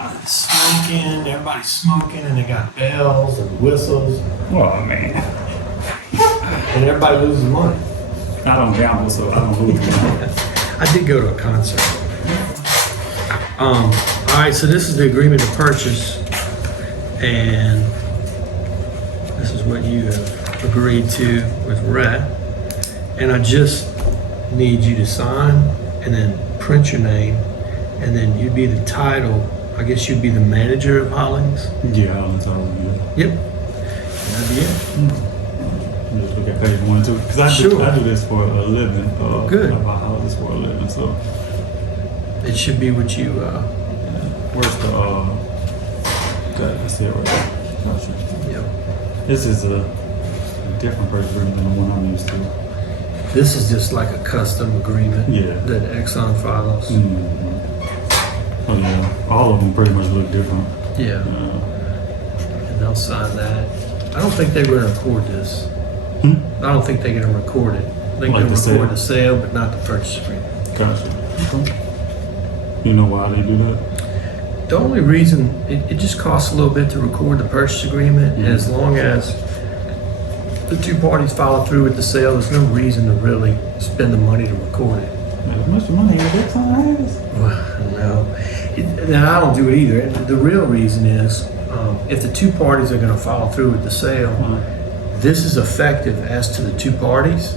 Smoking, everybody's smoking, and they got bells and whistles, Well, man, and everybody loses money. I don't gamble, so I don't lose money. I did go to a concert. All right, so this is the agreement to purchase, and this is what you have agreed to with Rhett. And I just need you to sign and then print your name, and then you'd be the title. I guess you'd be the manager of Hollings. Yeah, I'll tell you. Yep. That'd be it. Just look at page 1 too, because I do this for a living. Good. I buy houses for a living, so. It should be what you. Where's the? God, I see it right there. Gotcha. Yep. This is a different purchase agreement than the one I'm used to. This is just like a custom agreement. Yeah. That Exxon follows. Mm-hmm. Oh yeah, all of them pretty much look different. Yeah. And they'll sign that. I don't think they're going to record this. I don't think they're going to record it. They're Like going to the record sale? the sale, but not the purchase agreement. Gotcha. Okay. You know why they do that? The only reason, it just costs a little bit to record the purchase agreement, and as long as the two parties follow through with the sale, there's no reason to really spend the money to record it. As much money as Exxon has? No. And I don't do it either. The real reason is if the two parties are going to follow through with the sale, this is effective as to the two parties.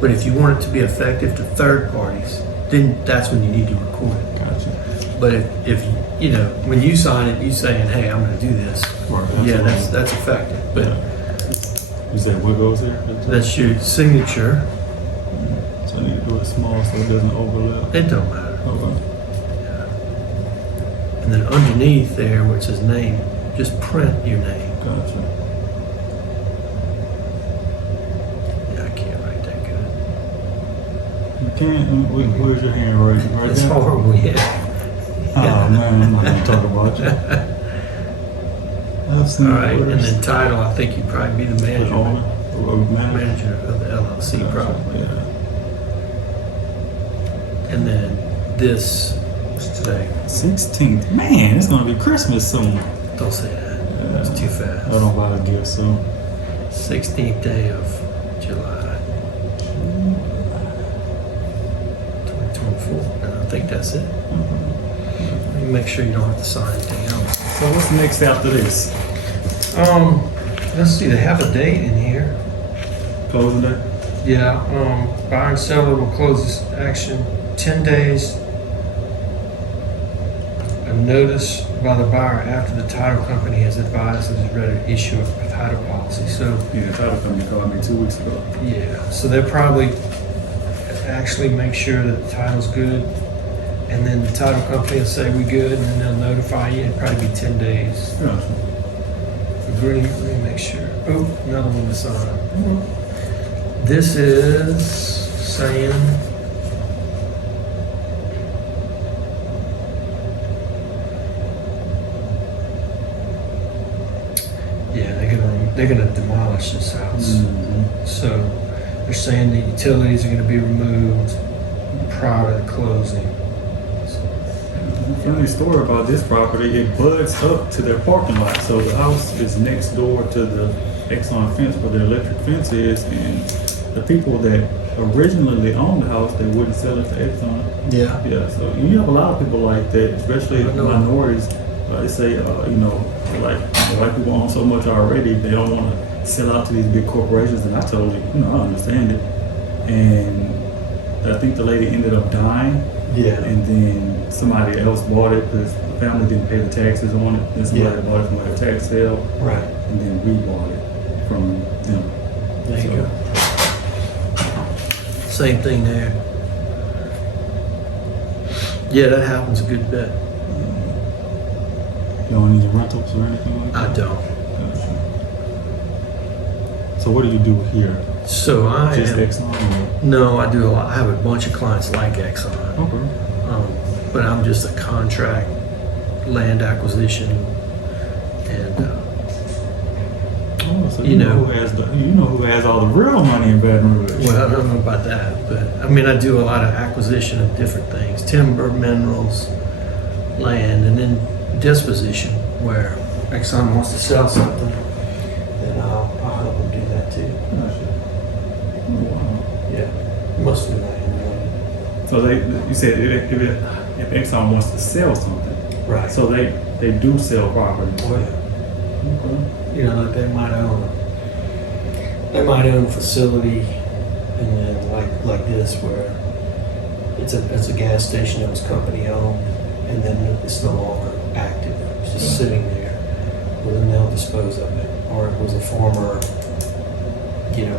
But if you want it to be effective to third parties, then that's when you need to record it. Gotcha. But if you know, when you sign it, you saying, "Hey, I'm going to do this." Right, Yeah, absolutely. that's effective. But You said what goes here? that's your signature. So I need to do it small so it doesn't overlap. It don't matter. Okay. And then underneath there, where it says name, just print your name. Gotcha. Yeah, I can't write that good. You can't. Where's your handwriting? Right It's there? horrible, yeah. Oh man, I'm not gonna talk about you. I've seen All right, and worse. then title, I think you'd probably be the The manager. owner or manager. Manager of the LLC, Gotcha. probably. Yeah. And then this was today. 16th. Man, it's gonna be Christmas soon. Don't say that. It's too I fast. don't buy a gift soon. 16th day of July, 2024. And I think that's it. Let me make sure you don't have to sign anything else. So what's next after this? Let's see, they have a date in here. Closing day? Yeah, buyer and seller will close this action 10 days. A notice by the buyer after the title company has advised that it's ready to issue a title policy. So, Yeah, title company called me 2 weeks ago. yeah, so they'll probably actually make sure that the title's good. And then the title company will say we good, and then they'll notify you. It'll probably be 10 days. Gotcha. Agree, let me make sure. Oh, another one to sign. This is saying yeah, they're gonna demolish this house. So they're saying the utilities are gonna be removed prior to the closing. Funny story about this property, it butts up to their parking lot. So the house is next door to the Exxon fence where the electric fence is, and the people that originally owned the house, they wouldn't sell it to Exxon. Yeah. Yeah, so you have a lot of people like that, especially I know. minorities. They say, you know, like white people own so much already, they don't want to sell out to these big corporations, and I totally, I understand it. And I think the lady ended up dying. Yeah. And then somebody else bought it because the family didn't pay the taxes on it. Then somebody bought it from like a tax sale, Right. and then we bought it from them. There you go. Same thing there. Yeah, that happens a good bit. You don't need rentals or anything like that? I don't. Gotcha. So what do you do here? So I Just am, Exxon or? no, I do a lot. I have a bunch of clients like Exxon, Okay. but I'm just a contract land acquisition, and Oh, so You you know know. who has all the real money in Baton Rouge. well, I don't know about that, but I mean, I do a lot of acquisition of different things: timber, minerals, land, and then disposition where Exxon wants to sell something, then I'll help them do that too. Oh, wow. Yeah, mostly land related. So you said if Exxon wants to sell something, Right. so they do sell property. Oh, yeah. Okay. You know, like they might own a facility, and then like this where it's a gas station that was company owned, and then it's no longer active. It's just sitting there. Well, then they'll dispose of it. Or it was a former,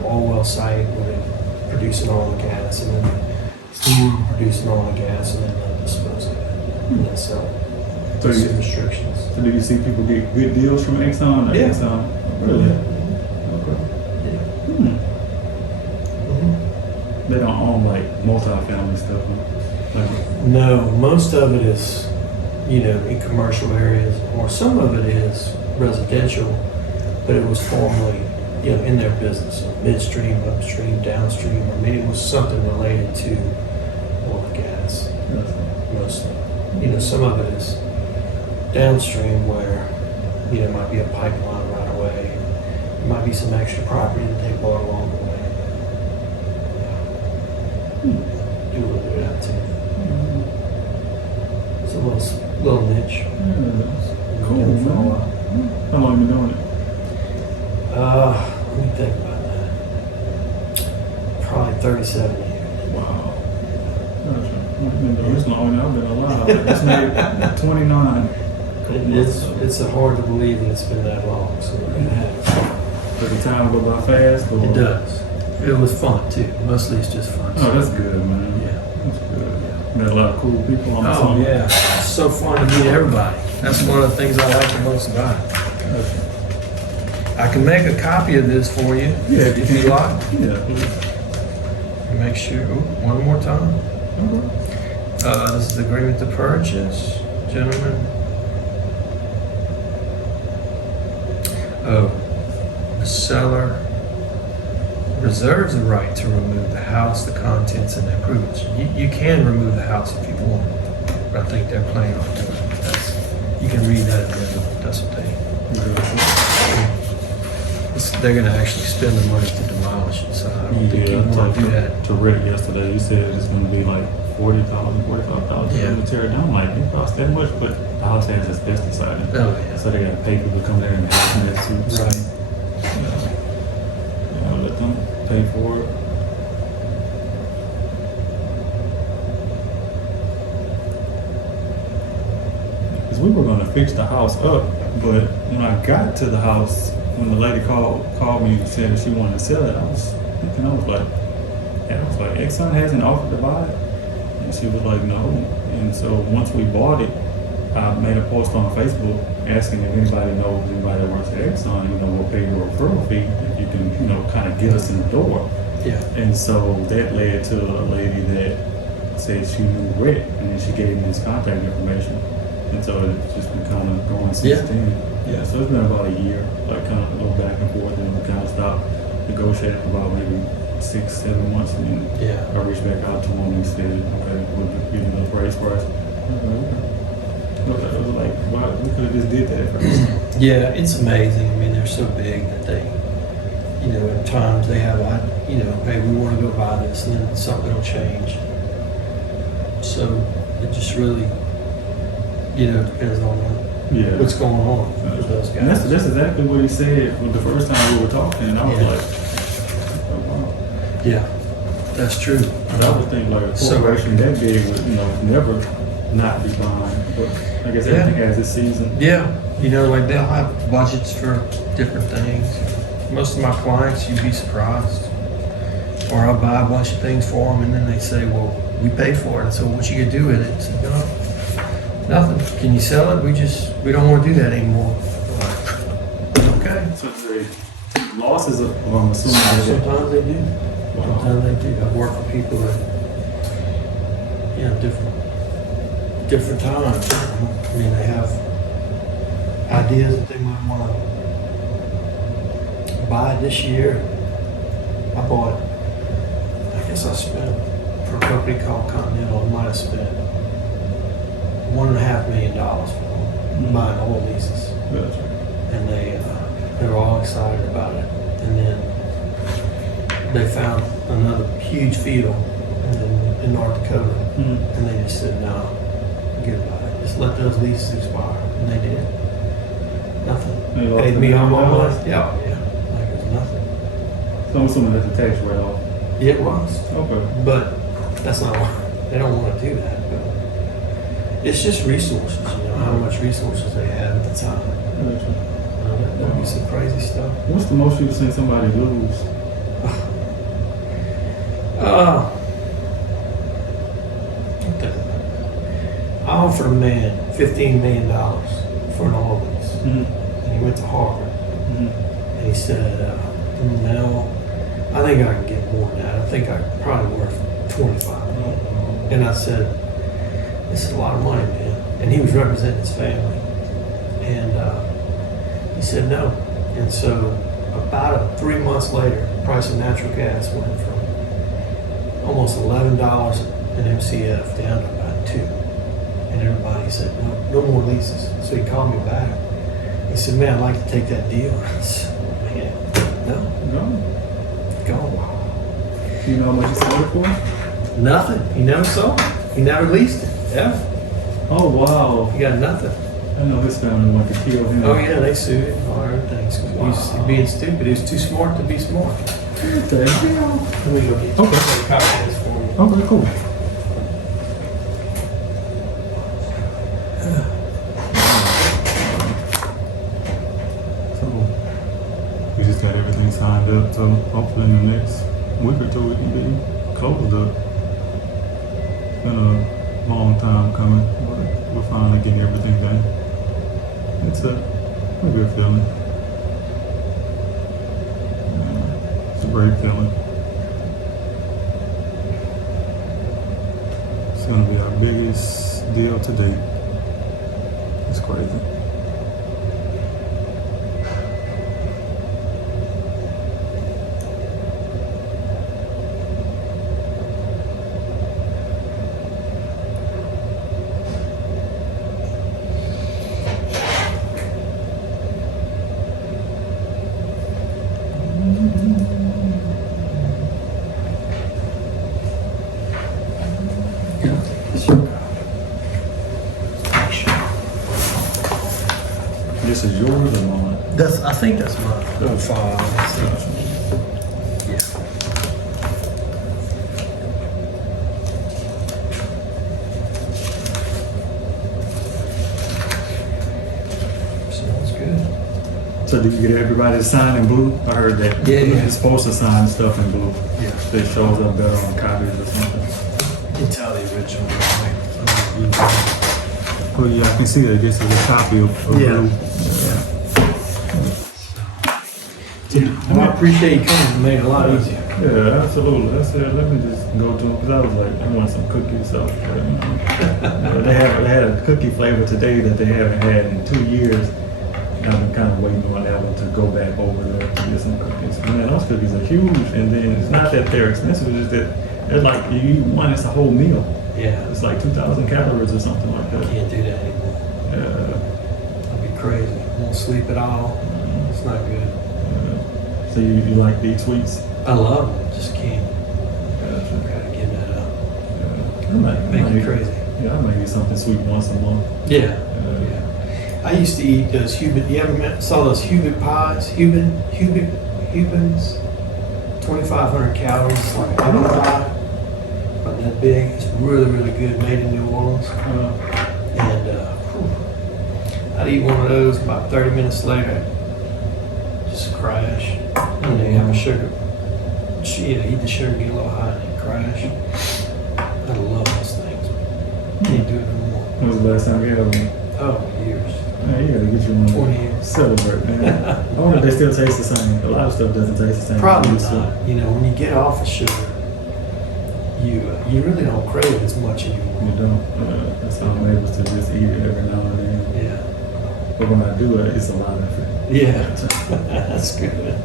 oil well site where they're producing oil and gas, and then still producing oil and gas, and then they'll dispose of it. And then sell it. So Some restrictions. So do you see people get good deals from Exxon? Or Yeah. Exxon? Really? Okay. Yeah. Hmm. Mhm. They don't own like multi-family stuff. Huh? Like, No, most of it is, in commercial areas, or some of it is residential, but it was formerly, in their business, midstream, upstream, downstream, or maybe it was something related to oil and gas, mostly. Some of it is downstream where, it might be a pipeline right away. It might be some extra property that they bought along the way. Do a little bit of that too. It's a little niche. yeah, cool, Doing it for a man. while. How long you been doing it? Let me think about that. Probably 37 years. Wow. Gotcha. I've been doing this long. I've been alive. It's made 29. It's hard to believe that it's been that long. So it has. Does the time go by fast? Or? It does. It was fun too. Mostly it's just fun. Oh, that's good, man. Yeah. That's good. Met a lot of cool people on the Oh team. yeah. It's so fun to meet everybody. That's one of the things I like the most about it. Gotcha. I can make a copy of this for you Yeah, if you like. Yeah. Make sure. One more time. Okay. This is the agreement to purchase, gentlemen. Oh, the seller reserves the right to remove the house, the contents, and the improvements. You can remove the house if you want, but I think they're planning on doing it. You can read that, and that's what they. They're going to actually spend the money to demolish it, so I don't think you want to do that. To Rick yesterday, he said it's going to be like $40,000, Yeah. to tear it down. Like, it costs that much, but the house has asbestos in it. Oh, yeah. So they got to pay people to come there and hazmat suits. Right. Let them pay for it. Because we were going to fix the house up, but when I got to the house, when the lady called me and said that she wanted to sell it, I was thinking, Exxon hasn't offered to buy it? And she was like, no. And so once we bought it, I made a post on Facebook asking if anybody knows anybody that works at Exxon, we'll pay you a referral fee if you can, kind of get us in the door. Yeah. And so that led to a lady that said she knew Rick, and then she gave me his contact information. And so it's just been kind of going since then. Yeah, so it's been about a year, like kind of a little back and forth, and we kind of stopped negotiating for about maybe 6-7 months, and then I reached back out to him and said, okay, we'll give you the price. Okay, it was like, wow, we could have just did that first. Yeah, it's amazing. I mean, they're so big that they, at times they have, hey, we want to go buy this, and then something will change. So it just really, depends on what's going on with those guys. And that's exactly what he said the first time we were talking, and I was like, oh, wow. Yeah, that's true. But I would think like a corporation that big would, never not be buying. But I guess everything has its season. Yeah, like they'll have budgets for different things. Most of my clients, you'd be surprised. Or I'll buy a bunch of things for them, and then they say, well, we pay for it. So what you gonna do with it? I said, no, nothing. Can you sell it? We don't want to do that anymore. Okay. So the losses of, I'm assuming Sometimes they do. Sometimes they do. I've worked with people that, different times. I mean, they have ideas that they might want to buy this year. I bought, I guess I spent, for a company called Continental, I might have spent $1.5 million for them. buying oil leases. Gotcha. And they were all excited about it. And then they found another huge field in North Dakota, and they just said, no, forget about it. Just let those leases expire. And they did. Nothing. They lost Paid me all my $1 million? money. Yeah. Like it was nothing. So I'm assuming that's a tax write-off. It was. Okay. But that's not why. They don't want to do that. But it's just resources, how much resources they had at the time. Gotcha. That'd be some crazy stuff. What's the most you've seen somebody lose? I offered a man $15 million for an oil lease, and he went to Harvard, and he said, no, I think I can get more than that. I think I'm probably worth 25 million. And I said, this is a lot of money, man. And he was representing his family. And he said no. And so about 3 months later, the price of natural gas went from almost $11 an MCF down to about 2. And everybody said, no more leases. So he called me back. He said, man, I'd like to take that deal. I said, man, no. Go. You know how much you sold it for? Nothing. He never sold it. He never leased it. Yeah. Oh, wow. He got nothing. I know his family wanted to kill him. Oh yeah, they sued him for everything. He's being stupid. He was too smart to be smart. Okay. Let me go get Okay. some cocktails for you. Okay, cool. So, we just got everything signed up, so hopefully in the next week or two we can be closed up. It's been a long time coming, but we're finally getting everything done. It's a good feeling. It's a great feeling. It's gonna be our biggest deal to date. It's crazy. This is yours or mine? I think that's my file. Yeah. Sounds good. So do you get everybody to sign in blue? I heard that. Yeah. You're supposed to sign stuff in blue. Yeah. So it shows up better on copies or something. You can tell the original. Oh yeah, I can see that this is a copy of Yeah. blue. Well, I appreciate you coming. It made it a lot easier. Yeah, absolutely. I said, let me just go to them, because I was like, I want some cookies. So, they had a cookie flavor today that they haven't had in 2 years. And I've been kind of waiting on that one to go back over there to get some cookies. Man, those cookies are huge, and then it's not that they're expensive, it's just that they're like, you eat one, it's a whole meal. Yeah. It's like 2,000 calories or something like that. Can't do that anymore. That'd be crazy. Won't sleep at all. It's not good. So you like to eat sweets? I love them. Just can't. Gotcha. Gotta give that up. Make Make it crazy. Yeah, I might eat something sweet once a month. Yeah. Yeah. I used to eat those Cuban. You ever saw those Cuban pies? Cubans. 2,500 calories. It's like an oven pie, but that big. It's really, really good. Made in New Orleans. And I'd eat one of those. About 30 minutes later, just crash. And then have a sugar. Eat the sugar, get a little high, and then crash. I love those things. Can't do it no more. When was the last time you had one? Oh, years. Man, you gotta get you one. 20 years. Celebrate, man. I wonder if they still taste the same. A lot of stuff doesn't taste the same. Probably Used to. not. You know, when you get off of sugar, you really don't crave it as much anymore. You don't. That's how I'm able to just eat it every now and then. Yeah. But when I do it, it's a lot of effort. Yeah. That's good.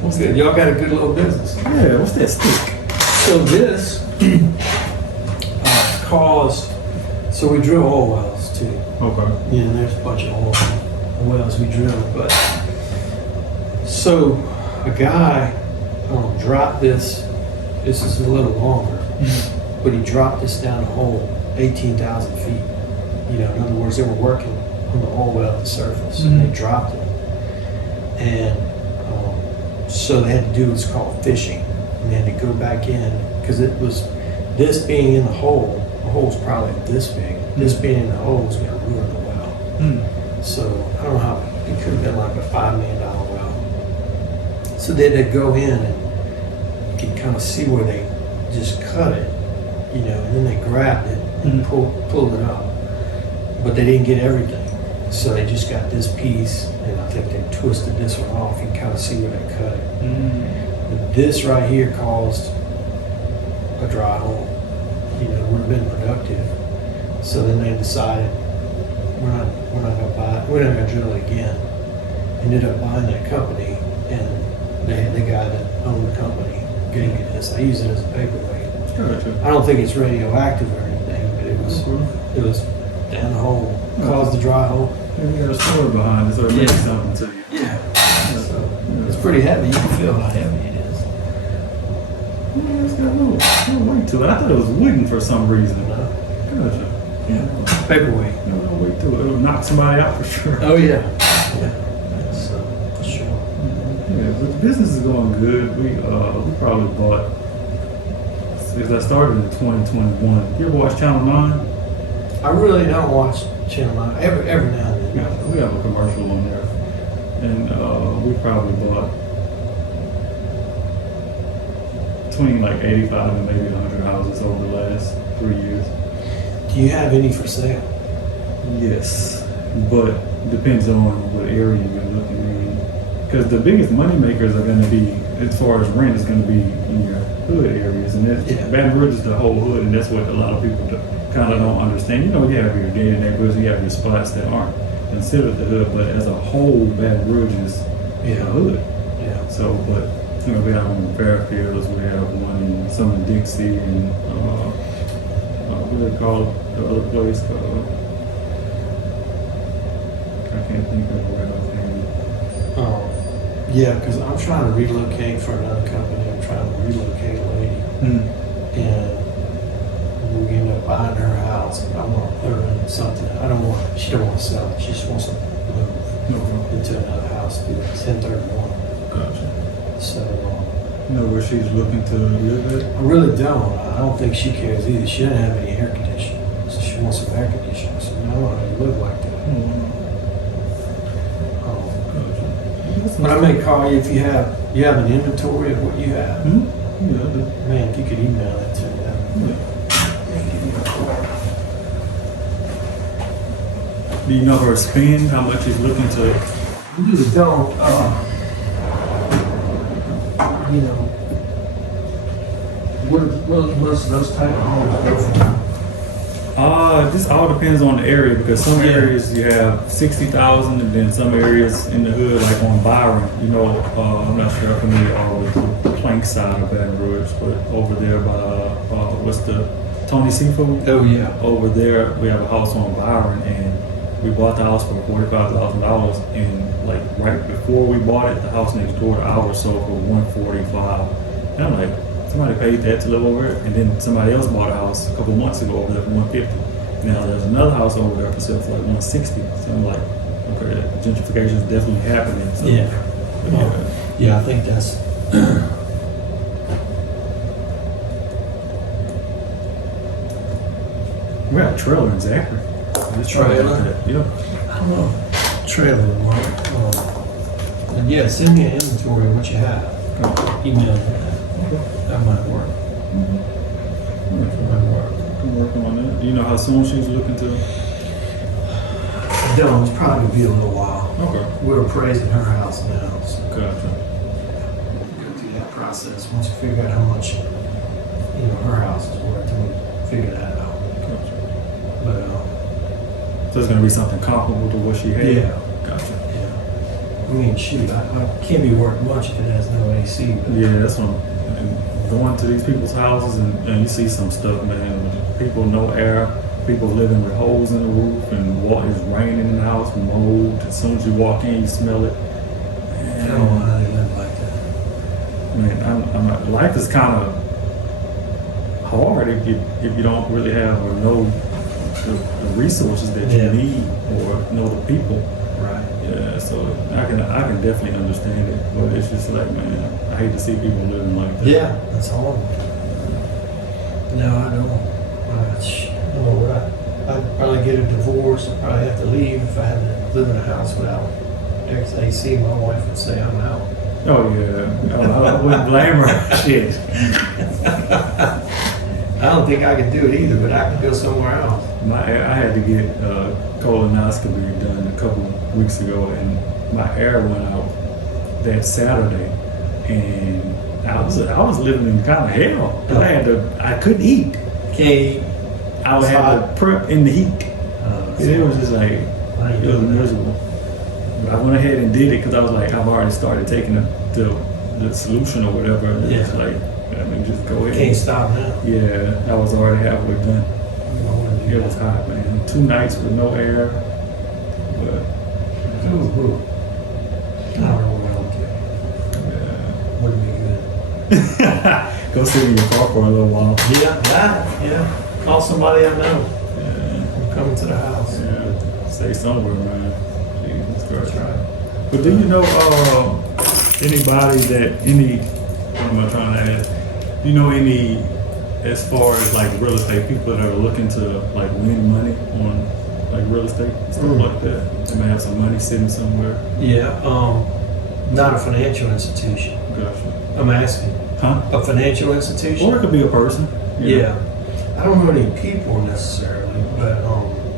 What's good? Y'all got a good little business. Yeah, what's that stick? So this caused. So we drill oil wells too. Okay. Okay. Yeah, and there's a bunch of oil wells we drilled, but, so, a guy, dropped this is a little longer, but he dropped this down a hole 18,000 feet. You know, in other words, they were working on the oil well at the surface, and they dropped it. And so they had to do what's called fishing, and they had to go back in, because it was, this being in the hole's probably this big. This being in the hole was gonna ruin the well. So, I don't know how, it could have been like a $5 million well. So they had to go in, and you can kind of see where they just cut it, you know, and then they grabbed it and pulled it up. But they didn't get everything. So they just got this piece, and I think they twisted this one off. You can kind of see where they cut it. But this right here caused a dry hole. You know, would have been productive. So then they decided we're not gonna buy it. We're not gonna drill it again. Ended up buying that company, and the guy that owned the company gave me this. I use it as a paperweight. Gotcha. I don't think it's radioactive or anything, but it was down the hole, caused the dry hole. Maybe you got a story behind it, so it means something to you. Yeah. So it's pretty heavy. You can feel how heavy it is. Yeah, it's got a little weight to it. I thought it was wooden for some reason. Gotcha. Yeah. Paperweight. A little weight to it. It'll knock somebody out for sure. Oh yeah. Yeah. So for sure. Yeah, but the business is going good. We probably bought. Because I started in 2021. You ever watch Channel 9? I really don't watch Channel 9 every now and then. Yeah, we have a commercial on there, and we probably bought between like 85 and maybe 100 houses over the last 3 years. Do you have any for sale? Yes, but depends on what area you're looking in. Because the biggest money makers are going to be, as far as rent, is going to be in your hood areas, and Baton Rouge is the whole hood, and that's what a lot of people kind of don't understand. You know, you have your gated neighborhoods, you have your spots that aren't considered the hood, but as a whole, Baton Rouge is the hood. Yeah. So, but you know, we have one in Fairfields, we have one in some in Dixie, and what do they call it? The other place? I can't think of it right offhand. Yeah, because I'm trying to relocate for another company. I'm trying to relocate a lady, and we end up buying her house. I want to put her in something. She don't want to sell it. She just wants to move into another house, do 1031. Gotcha. So You know where she's looking to live at? I really don't. I don't think she cares either. She doesn't have any air conditioning, so she wants some air conditioning. So no, I don't live like that. But I may call you if you have an inventory of what you have. Yeah, I do. Man, if you could email that to me, Do you know her spend? How much she's looking to? I really don't. You know, what most of those type of homes go for? This all depends on the area, because some areas you have 60,000, and then some areas in the hood, like on Byron, you know, I'm not sure how familiar you are with the plank side of Baton Rouge, but over there by what's the Tony Seafood? Oh yeah. Over there, we have a house on Byron, and we bought the house for $45,000, and like right before we bought it, the house next door to ours sold for $145,000. And I'm like, somebody paid that to live over it, and then somebody else bought a house a couple months ago over there for $150,000. Now there's another house over there for sale for like $160,000. So I'm like, okay, gentrification is definitely happening. So, Yeah, I think that's. We have a trailer in Zachary. Trailer? Yeah. I don't know. Trailer market. And yeah, send me an inventory of what you have. Email me that. That might work. That might work. I'm working on that. Do you know how soon she's looking to? No, it's probably gonna be a little while. Okay. We're appraising her house now, so Gotcha. go through that process. Once you figure out how much, her house is worth, then we figure that out. Gotcha. But So it's gonna be something comparable to what she had? yeah. Gotcha. Yeah. I mean, shoot, I can't be worth much if it has no AC. But Yeah, that's what I'm going to these people's houses, and you see some stuff, man. People, no air, people living with holes in the roof and it's raining in the house, mold. As soon as you walk in, you smell it. I don't know how they live like that. Man, life is kind of hard if you don't really have or know the resources that you need or know the people. Right. Yeah, so I can definitely understand it, but it's just like, man, I hate to see people living like that. Yeah, that's horrible. No, I don't. I don't know what I'd probably get a divorce. I'd probably have to leave if I had to live in a house without AC. My wife would say I'm out. Oh yeah, I wouldn't blame her. Shit. I don't think I could do it either, but I could go somewhere else. I had to get colonoscopy done a couple of weeks ago, and my air went out that Saturday, and I was living in kind of hell. I couldn't eat. Okay. I would have to prep in the heat. It was just like, it was miserable. But I went ahead and did it because I was like, I've already started taking the solution or whatever. And it's like, I mean, just go ahead. Can't stop now. Yeah, I was already halfway done. It was hot, man. 2 nights with no air. But I don't know what I would do. yeah. Wouldn't be good. Go sit in your car for a little while. Yeah. Call somebody I know. Yeah. I'm coming to the house. Yeah. Stay somewhere, man. Jesus Christ. That's right. But do you know anybody what am I trying to ask? Do you know any, as far as like real estate people that are looking to like win money on like real estate and stuff like that? They may have some money sitting somewhere. Yeah. Not a financial institution. Gotcha. I'm asking. Huh? A financial institution? Or it could be a person. Yeah. I don't know any people necessarily, but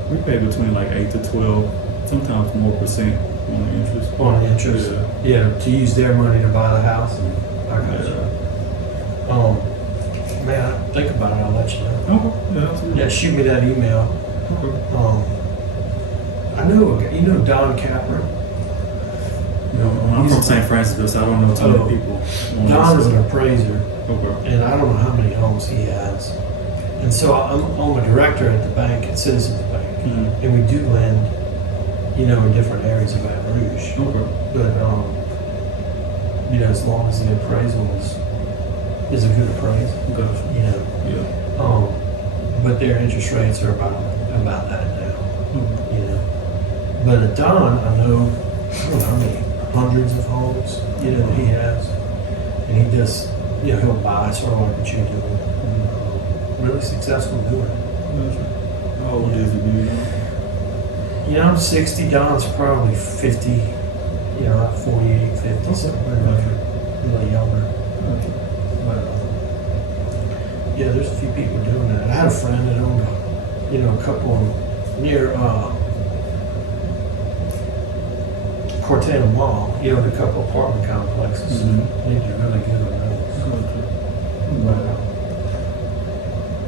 we pay between like 8 to 12, sometimes more percent on the interest. on interest. Yeah, to use their money to buy the house. I got you. Man, think about it. I'll let you know. Okay. Yeah, absolutely. Yeah, shoot me that email. Okay. I know you know Don Capper. I'm from St. Francis, but I don't know too many people. Don is an appraiser, Okay. and I don't know how many homes he has. And so I'm a director at the bank, at Citizens Bank, Mm-hmm. and we do lend, in different areas of Baton Rouge. Okay. But as long as the appraisal is a good appraisal, Gotcha. Yeah. but their interest rates are about that now. Mm-hmm. But at Don, I don't know how many hundreds of homes, that he has. And he just, he'll buy sort of like what you're doing. Really successful doing it. Gotcha. How old is he? Do you know? I'm 60, Don's probably 50, 48, 50, something like that. A little younger. Gotcha. But, there's a few people doing that. I had a friend that owned, a couple near Cortana Mall. He owned a couple apartment complexes. Mm-hmm. They did really good on those. But,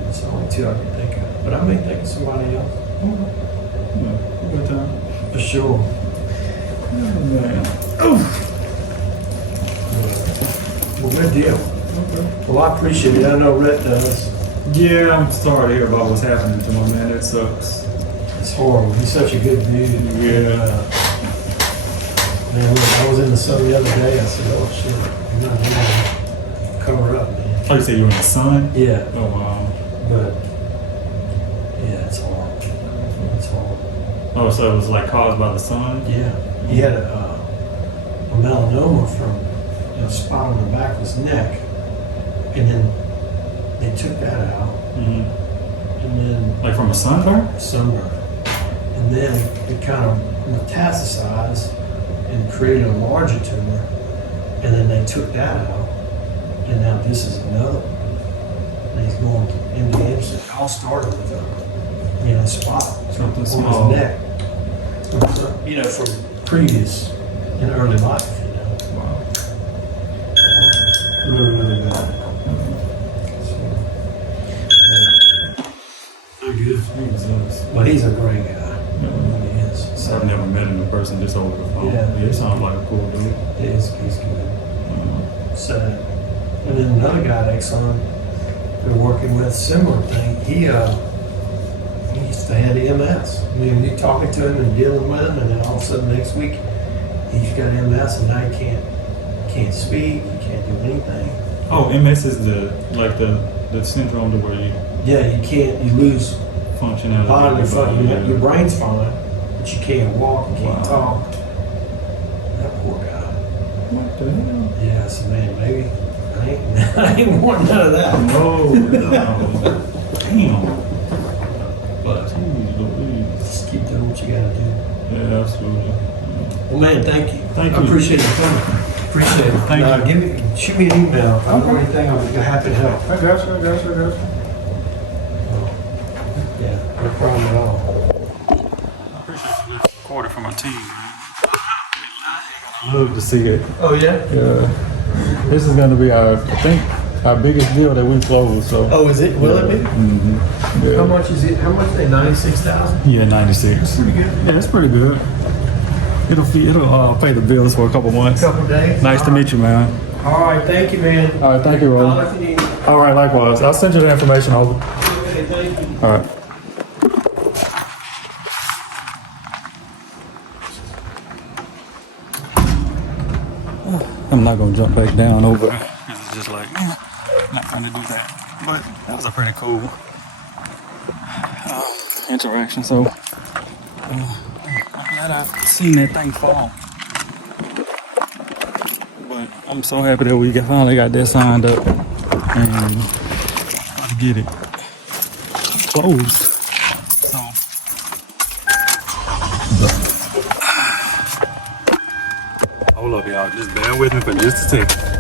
it's the only two I can think of. But I may think of somebody else. Yeah. Good time. For sure. Oh, man. Well, good deal. Okay. Well, I appreciate it. I know Rhett does. Yeah, I'm sorry to hear about what's happening to him, man. That sucks. It's horrible. He's such a good dude. Yeah. Man, look, I was in the sun the other day. I said, oh, shit. You're not doing it. Cover up, man. Oh, you said you were in the sun? Yeah. Oh, wow. But, it's horrible. It's horrible. Oh, so it was like caused by the sun? Yeah. He had a melanoma from a spot on the back of his neck. And then they took that out. Mm-hmm. And then Like from a sunburn? sunburn. And then it kind of metastasized and created a larger tumor. And then they took that out. And now this is another one. And he's going to MD Anderson. It all started with a spot Something on small. his neck. From previous in early life, Wow. Really, really good. So, yeah. Good. Jesus. But he's a great guy. He really is. So, I've never met him in person, just over the phone. Yeah. He sounds like a cool dude. he's good. So, and then another guy at Exxon we're working with, similar thing. He's the head of MS. I mean, you're talking to him and dealing with him, and then all of a sudden next week, he's got MS, and now he can't speak, he can't do anything. Oh, MS is the syndrome to where you Yeah, you lose functionality. bodily function. Your brain's fine, but you can't walk, you can't Wow. talk. That poor guy. What the hell? Yeah, so man, maybe I ain't want none of that. No. Damn. But Jeez Louise. just keep doing what you gotta do. Yeah, absolutely. Well, man, thank you. Thank I you. appreciate you coming. Appreciate it. Thank you. Shoot me an email. If I know anything, I'll be happy to help. I got you. Yeah, no problem at all. I appreciate you recording for my team, man. Love to see it. Oh, yeah? Yeah. This is gonna be our biggest deal that we closed. So. Oh, is it? Will it be? Mm-hmm. Yeah. How much is it? How much is it? 96,000? Yeah, 96. Pretty good. Yeah, it's pretty good. It'll pay the bills for a couple months. Couple days? Nice to meet you, man. All right, thank you, man. All right, thank you, Call Roland. if you need. All right, likewise. I'll send you the information over. Okay, thank you. All right. I'm not gonna jump back down over because it's just like not trying to do that. But that was a pretty cool interaction. So I'm glad I've seen that thing fall. But I'm so happy that we finally got that signed up and got to get it closed. So hold up, y'all. Just bear with me for just a second.